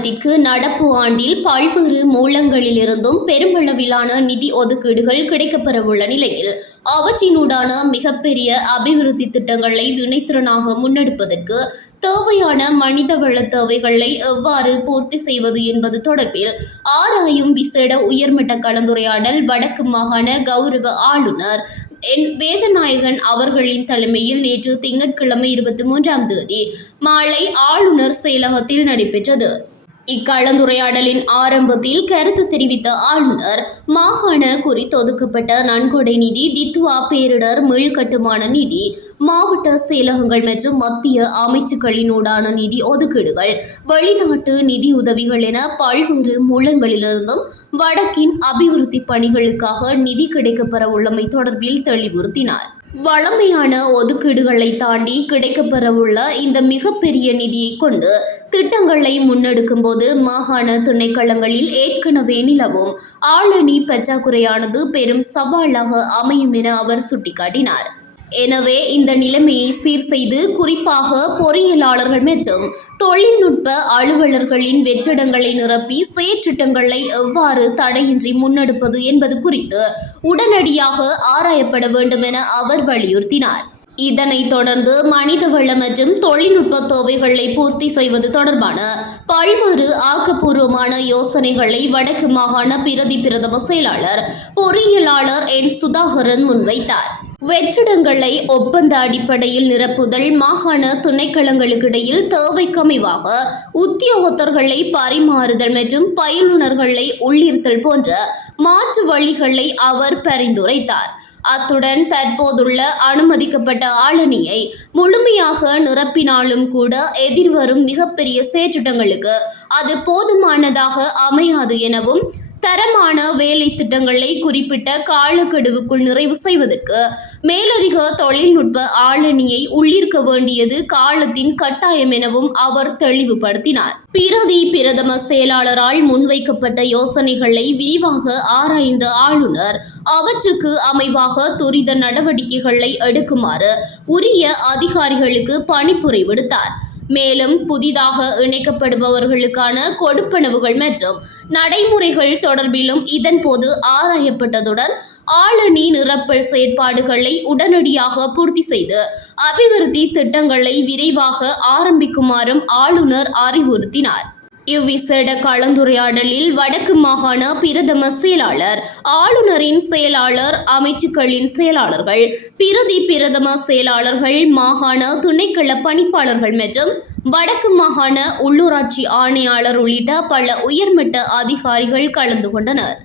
மாகாணத்திற்கு நடப்பு ஆண்டில் பல்வேறு மூலங்களிலிருந்தும் பெருமளவிலான நிதி ஒதுக்கீடுகள் கிடைக்கப்பெறவுள்ள நிலையில் அவற்றினூடான மிகப்பெரிய அபிவிருத்தி திட்டங்களை வினைத்திறனாக முன்னெடுப்பதற்கு தேவையான மனிதவள தேவைகளை எவ்வாறு பூர்த்தி செய்வது என்பது தொடர்பில் ஆராயும் விசேட உயர்மட்ட கலந்துரையாடல் வடக்கு மாகாண கௌரவ ஆளுநர் வேதநாயகன் அவர்களின் தலைமையில் நேற்று திங்கட்கிழமை 23ஆம் தேதி மாலை ஆளுநர் செயலகத்தில் நடைபெற்றது. இக்கலந்துரையாடலின் ஆரம்பத்தில் கருத்து தெரிவித்த ஆளுநர் மாகாண குறித்தொதுக்கப்பட்ட நன்கொடை நிதி, தித்வா பேரிடர் மீள்கட்டுமான நிதி, மாவட்ட செயலகங்கள் மற்றும் மத்திய அமைச்சுக்களினூடான நிதி ஒதுக்கீடுகள், வெளிநாட்டு நிதியுதவிகள் என பல்வேறு மூலங்களிலிருந்தும் வடக்கின் அபிவிருத்தி பணிகளுக்காக நிதி கிடைக்கப்பெறவுள்ளமை தொடர்பில் தெளிவுறுத்தினார். வழமையான ஒதுக்கீடுகளை தாண்டி கிடைக்கப்பெறவுள்ள இந்த மிகப்பெரிய நிதியை கொண்டு திட்டங்களை முன்னெடுக்கும் போது மாகாண திணைக்களங்களில் ஏற்கனவே நிலவும் ஆளணி பற்றாக்குறையானது பெரும் சவாலாக அமையும் என அவர் சுட்டிக்காட்டினார். எனவே இந்த நிலைமையை சீர் செய்து குறிப்பாக பொறியியலாளர்கள் மற்றும் தொழில்நுட்ப அலுவலர்களின் வெற்றிடங்களை நிரப்பி செயற்றிட்டங்களை எவ்வாறு தடையின்றி முன்னெடுப்பது என்பது குறித்து உடனடியாக ஆராயப்பட வேண்டும் என அவர் வலியுறுத்தினார். இதனைத் தொடர்ந்து மனிதவள மற்றும் தொழில்நுட்ப தேவைகளை பூர்த்தி செய்வது தொடர்பான பல்வேறு ஆக்கப்பூர்வமான யோசனைகளை வடக்கு மாகாண பிரதம செயலாளர் பொறியியலாளர் என் சுதாகரன் முன்வைத்தார். வெற்றிடங்களை ஒப்பந்த அடிப்படையில் நிரப்புதல், மாகாண திணைக்களங்களுக்கிடையில் தேவைக்கமைவாக உத்தியோகத்தர்களை பரிமாறுதல் மற்றும் பயிலுனர்களை உள்ளிருத்தல் போன்ற மாற்று வழிகளை அவர் பரிந்துரைத்தார். அத்துடன் தற்போதுள்ள அனுமதிக்கப்பட்ட ஆளணியை முழுமையாக நிரப்பினாலும் கூட எதிர்வரும் மிகப்பெரிய செயற்றிட்டங்களுக்கு அது போதுமானதாக அமையாது எனவும், தரமான வேலை திட்டங்களை குறிப்பிட்ட காலக்கெடுவுக்குள் நிறைவு செய்வதற்கு மேலதிக தொழில்நுட்ப ஆளணியை உள்ளிருக்க வேண்டியது காலத்தின் கட்டாயம் எனவும் அவர் தெளிவுபடுத்தினார். பிரதம செயலாளரால் முன்வைக்கப்பட்ட யோசனைகளை விரிவாக ஆராய்ந்த ஆளுநர் அவற்றுக்கு அமைவாக துரித நடவடிக்கைகளை எடுக்குமாறு உரிய அதிகாரிகளுக்கு பணிப்புரை விடுத்தார். மேலும் புதிதாக இணைக்கப்படுபவர்களுக்கான கொடுப்பனவுகள் மற்றும் நடைமுறைகள் தொடர்பிலும் இதன்போது ஆராயப்பட்டதுடன் ஆளணி நிரப்பல் செயற்பாடுகளை உடனடியாக பூர்த்தி செய்து அபிவிருத்தி திட்டங்களை விரைவாக ஆரம்பிக்குமாறும் ஆளுநர் அறிவுறுத்தினார். இவ்விசேட கலந்துரையாடலில் வடக்கு மாகாண பிரதம செயலாளர், ஆளுநரின் செயலாளர், அமைச்சுக்களின் செயலாளர்கள், பிரதம செயலாளர்கள், மாகாண திணைக்கள பணிப்பாளர்கள் மற்றும் வடக்கு மாகாண உள்ளூராட்சி ஆணையாளர் உள்ளிட்ட பல உயர்மட்ட அதிகாரிகள் கலந்து கொண்டனர்.